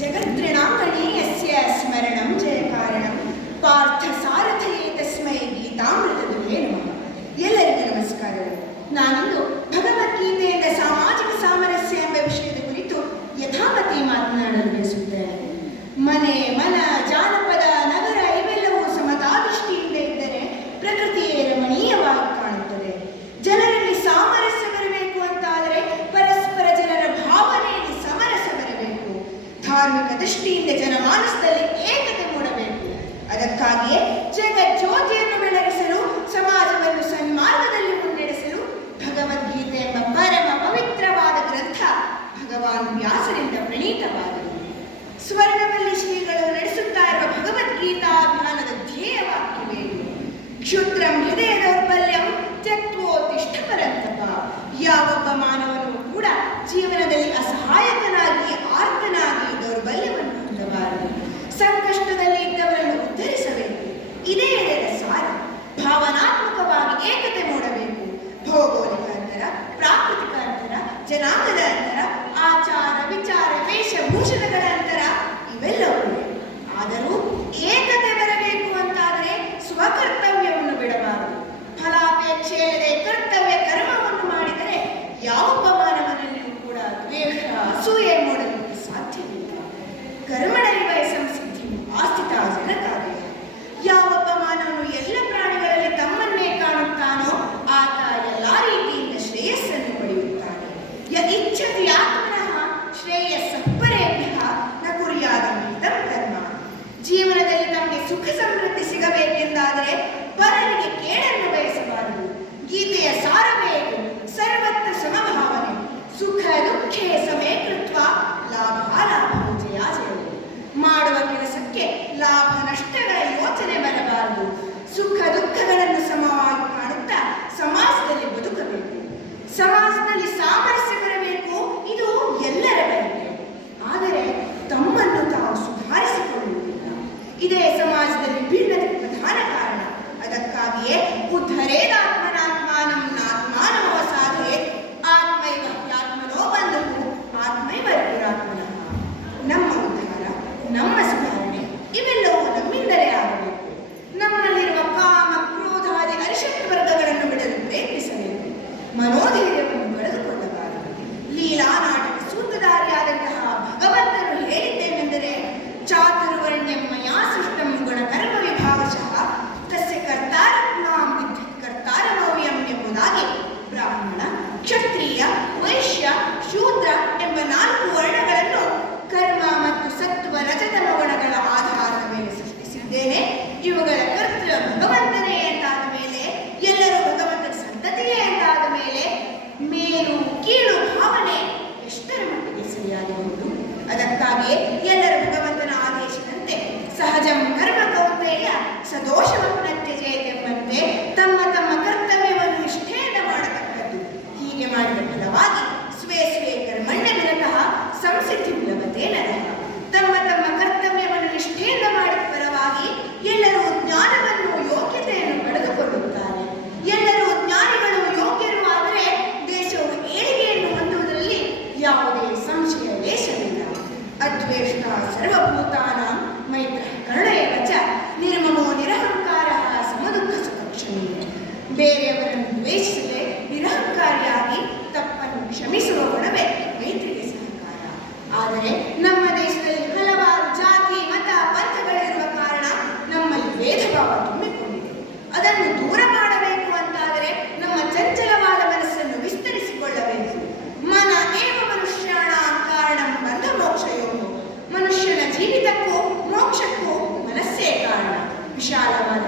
ಜಗತ್ರಿಣಾಂಗಣೇ ಯಸ್ಯ ಸ್ಮರಣಂ ಜಯಕಾರಣಂ ಪಾರ್ಥ ಸಾರಥಯೇ ತಸ್ಮೈ ಗೀತಾಮೃತದುಹೇ ನಮಃ. ಎಲ್ಲರಿಗೂ ನಮಸ್ಕಾರಗಳು. ನಾನಿಂದು ಭಗವದ್ಗೀತೆಯಿಂದ ಸಾಮಾಜಿಕ ಸಾಮರಸ್ಯ ಎಂಬ ವಿಷಯದ ಕುರಿತು ಯಥಾಮತಿ ಮಾತನಾಡಲು ಬಯಸುತ್ತೇನೆ. ಮನೆ, ಮನ, ಜಾನಪದ, ನಗರ ಇವೆಲ್ಲವೂ ಸಮತಾ ದೃಷ್ಟಿಯಿಂದ ಇದ್ದರೆ ಪ್ರಕೃತಿಯೇ ರಮಣೀಯವಾಗಿ ಕಾಣುತ್ತದೆ. ಜನರಲ್ಲಿ ಸಾಮರಸ್ಯ ಬರಬೇಕು ಅಂತಾದರೆ ಪರಸ್ಪರ ಜನರ ಭಾವನೆಯಲ್ಲಿ ಸಮರಸ ಬರಬೇಕು. ಧಾರ್ಮಿಕ ದೃಷ್ಟಿಯಿಂದ ಜನಮಾನಸದಲ್ಲಿ ಏಕತೆ ಮೂಡಬೇಕು. ಅದಕ್ಕಾಗಿಯೇ ಜಗಜ್ಯೋತಿಯನ್ನು ಬೆಳಗಿಸಲು, ಸಮಾಜವನ್ನು ಸನ್ಮಾರ್ಗದಲ್ಲಿ ಮುನ್ನಡೆಸಲು ಭಗವದ್ಗೀತೆ ಎಂಬ ಪರಮ ಪವಿತ್ರವಾದ ಗ್ರಂಥ ಭಗವಾನ್ ವ್ಯಾಸರಿಂದ ಪ್ರಣೀತವಾದದ್ದು. ಸ್ವರ್ಣವಲ್ಲಿ ಶ್ರೀಗಳು ನಡೆಸುತ್ತಾ ಇರುವ ಭಗವದ್ಗೀತಾ ಅಭಿಯಾನದ ಧ್ಯೇಯ ವಾಕ್ಯವೇನು? ಕ್ಷುದ್ರಂ ಹೃದಯ ದೌರ್ಬಲ್ಯಂ ತ್ಯಕ್ತೋತ್ತಿಷ್ಠ ಪರಂತಪ. ಯಾವೊಬ್ಬ ಮಾನವನು ಕೂಡ ಜೀವನದಲ್ಲಿ ಅಸಹಾಯಕನಾಗಿ, ಆರ್ತನಾಗಿ ದೌರ್ಬಲ್ಯವನ್ನು ಹೊಂದಬಾರದು. ಸಂಕಷ್ಟದಲ್ಲಿ ಇದ್ದವರನ್ನು ಉದ್ಧರಿಸಬೇಕು. ಇದೇ ಇದರ ಸಾರ. ಭಾವನಾತ್ಮಕವಾಗಿ ಏಕತೆ ಮೂಡಬೇಕು. ಭೌಗೋಳಿಕ ಅಂತರ, ಪ್ರಾಕೃತಿಕ ಅಂತರ, ಜನಾಂಗದ ಅಂತರ, ಆಚಾರ ವಿಚಾರ ವೇಷಭೂಷಣಗಳ ಅಂತರ ಇವೆಲ್ಲವೂ. ಆದರೂ ಏಕತೆ ಬರಬೇಕು ಅಂತಾದರೆ ಸ್ವಕರ್ತವ್ಯವನ್ನು ಬಿಡಬಾರದು. ಫಲಾಪೇಕ್ಷೆ ಇಲ್ಲದೆ ಕರ್ತವ್ಯ ಕರ್ಮವನ್ನು ಮಾಡಿದರೆ ಯಾವೊಬ್ಬ ಮಾನವನಲ್ಲಿಯೂ ಕೂಡ ದ್ವೇಷ, ಅಸೂಯೆ ಮೂಡಲು ಸಾಧ್ಯವಿಲ್ಲ. ಕರ್ಮಣೈವ ಸಂಸಿದ್ಧಿ ಆಸ್ಥಿತ ಜನಕಾರ್ಯ. ಯಾವೊಬ್ಬ ಮಾನವನು ಎಲ್ಲ ಪ್ರಾಣಿಗಳಲ್ಲಿ ತಮ್ಮನ್ನೇ ಕಾಣುತ್ತಾನೋ ಆತ ಎಲ್ಲ ರೀತಿಯಿಂದ ಶ್ರೇಯಸ್ಸನ್ನು ಪಡೆಯುತ್ತಾನೆ. ಯ ಇಚ್ಛತಿ ಆತ್ಮನಃ ಶ್ರೇಯಸ್ಸ ಪರೇಭ್ಯಃ ನ ಕುರ್ಯಾದಂ ಹಿತಂ ಕರ್ಮ. ಜೀವನದಲ್ಲಿ ತಮಗೆ ಸುಖ ಸಮೃದ್ಧಿ ಸಿಗಬೇಕೆಂದಾದರೆ ಪರರಿಗೆ ಕೇಡನ್ನು ಬಯಸಬಾರದು. ಗೀತೆಯ ಸಾರವೇ ಇದು. ಸರ್ವತ್ರ ಸಮಭಾವನೆ. ಸುಖ ದುಃಖೇ ಸಮೇ ಕೃತ್ವ ಲಾಭಾಲಾಭವು ಜಯಾಜಯವು. ಮಾಡುವ ಕೆಲಸಕ್ಕೆ ಲಾಭ ನಷ್ಟಗಳ ಯೋಚನೆ ಬರಬಾರದು. ಸುಖ ದುಃಖಗಳನ್ನು ಸಮವಾಗಿ ಕಾಣುತ್ತಾ ಸಮಾಜದಲ್ಲಿ ಬದುಕಬೇಕು. ಸಮಾಜದಲ್ಲಿ ಸಾಮರಸ್ಯ ಬರಬೇಕು. ಇದು ಎಲ್ಲರ ಬಯಕೆ. ಆದರೆ ತಮ್ಮನ್ನು ತಾವು ಸುಧಾರಿಸಿಕೊಳ್ಳುವುದಿಲ್ಲ. ಇದೇ ಸಮಾಜದಲ್ಲಿ ಭಿನ್ನತೆಗೆ ಪ್ರಧಾನ ಕಾರಣ. ಅದಕ್ಕಾಗಿಯೇ ಉದ್ಧರೇದಾತ್ಮನಾತ್ಮಾನಂ ನಾತ್ಮಾನಮವ ಸಾಧಯೇತ್ ಆತ್ಮೈವ ಹ್ಯಾತ್ಮನೋ ಬಂಧುಃ ಆತ್ಮೈವ ರಿಪುರಾತ್ಮನಃ. ನಮ್ಮ ಉದ್ಧಾರ, ನಮ್ಮ ಸುಧಾರಣೆ ಇವೆಲ್ಲವೂ ನಮ್ಮಿಂದಲೇ ಆಗಬೇಕು. ನಮ್ಮಲ್ಲಿರುವ ಕಾಮ, ಕ್ರೋಧಾದಿ ಅರಿಷಟ್ ವರ್ಗಗಳನ್ನು ಬಿಡಲು ಪ್ರಯತ್ನಿಸಬೇಕು. ಮನೋಧೈರ್ಯವನ್ನು ಕಳೆದುಕೊಳ್ಳಬಾರದು. ಲೀಲಾ ನಾಟಕ ಸೂತ್ರಧಾರಿಯಾದಂತಹ ಭಗವಂತನು ಹೇಳಿದ್ದೇನೆಂದರೆ ಚಾತುರ್ವರ್ಣ್ಯಂ ಮಯಾ ಸೃಷ್ಟಂ ಗುಣಕರ್ಮ ವಿಭಾಗಶಃ ತಸ್ಯ ಕರ್ತಾರತ್ಮಾಂ ವಿದ್ಧಿ ಕರ್ತಾರಮವ್ಯಂ ಎಂಬುದಾಗಿ ಬ್ರಾಹ್ಮಣ, ಕ್ಷತ್ರಿಯ, ವೈಶ್ಯ, ಶೂದ್ರ ಎಂಬ 4 ವರ್ಣಗಳನ್ನು ಕರ್ಮ ಮತ್ತು ಸತ್ವ ರಜತಮ ಗುಣಗಳ ಆಧಾರದ ಮೇಲೆ ಸೃಷ್ಟಿಸಿದ್ದೇನೆ. ಇವುಗಳ ಕರ್ತೃ ಭಗವಂತನೇ ಎಂದಾದ ಮೇಲೆ, ಎಲ್ಲರೂ ಭಗವಂತನ ಸಂತತಿಯೇ ಎಂದಾದ ಮೇಲೆ ಮೇಲು ಕೀಳು ಭಾವನೆ ಎಷ್ಟರ ಮಟ್ಟಿಗೆ ಸರಿಯಾಗಬಹುದು? ಅದಕ್ಕಾಗಿಯೇ ಎಲ್ಲರೂ ಭಗವಂತನ ಆದೇಶದಂತೆ ಸಹಜಂ ಕರ್ಮ ಕೌಂತೆಯ ಸದೋಷವನ್ನತ್ಯಜೇತೆಂಬಂತೆ ತಮ್ಮ ತಮ್ಮ ಕರ್ತವ್ಯವನ್ನು ನಿಷ್ಠೆಯಿಂದ ಮಾಡತಕ್ಕದ್ದು. ಹೀಗೆ ಮಾಡಿದ ಫಲವಾಗಿ ಸ್ವೇ ಸ್ವೇ ಕರ್ಮಣ್ಯ ವಿರತಃ ಸಂಸಿದ್ಧಿ ಲಭತೆ ನರಃ. ತಮ್ಮ ತಮ್ಮ ಕರ್ತವ್ಯವನ್ನು ನಿಷ್ಠೆಯಿಂದ ಮಾಡಿದ ಫಲವಾಗಿ ಎಲ್ಲರೂ ಜ್ಞಾನವನ್ನು, ಯೋಗ್ಯತೆಯನ್ನು ಪಡೆದುಕೊಳ್ಳುತ್ತಾರೆ. ಎಲ್ಲರೂ ಜ್ಞಾನಿಗಳು, ಯೋಗ್ಯರು ಆದರೆ ದೇಶವು ಏಳಿಗೆಯನ್ನು ಹೊಂದುವುದರಲ್ಲಿ ಯಾವುದೇ ಸಂಶಯ ಲೇಶವಿಲ್ಲ. ಅದ್ವೇಷ್ಟ ಸರ್ವಭೂತಾನಾಂ ಮೈತ್ರ ಕರುಣೇವ ಚ ನಿರ್ಮಮೋ ನಿರಹಂಕಾರಃ ಸಮದುಃಖ ಸುಖಕ್ಷಮೀಯ. ಬೇರೆಯವರನ್ನು ದ್ವೇಷಿಸದೆ ನಿರಹಂಕಾರಿಯಾಗಿ ತಪ್ಪನ್ನು ಕ್ಷಮಿಸುವ ಗುಣವೇ ಮೈತ್ರಿಗೆ ಸಹಕಾರ. ಆದರೆ ನಮ್ಮ ದೇಶದಲ್ಲಿ ಹಲವಾರು ಜಾತಿ, ಮತ, ಪಂಥಗಳಿರುವ ಕಾರಣ ನಮ್ಮಲ್ಲಿ ಭೇದ ಭಾವ ತುಂಬಿಕೊಂಡಿದೆ. ಅದನ್ನು ದೂರ ಮಾಡಬೇಕು ಅಂತಾದರೆ ನಮ್ಮ ಚಂಚಲವಾದ ಮನಸ್ಸನ್ನು ವಿಸ್ತರಿಸಿಕೊಳ್ಳಬೇಕು. ಮನ ಏವ ಮನುಷ್ಯಾಣ ಕಾರಣಂ ಬಂಧ ಮೋಕ್ಷಯೋಗು. ಮನುಷ್ಯನ ಜೀವಿತಕ್ಕೂ ಮೋಕ್ಷಕ್ಕೂ ಮನಸ್ಸೇ ಕಾರಣ. ವಿಶಾಲವಾದ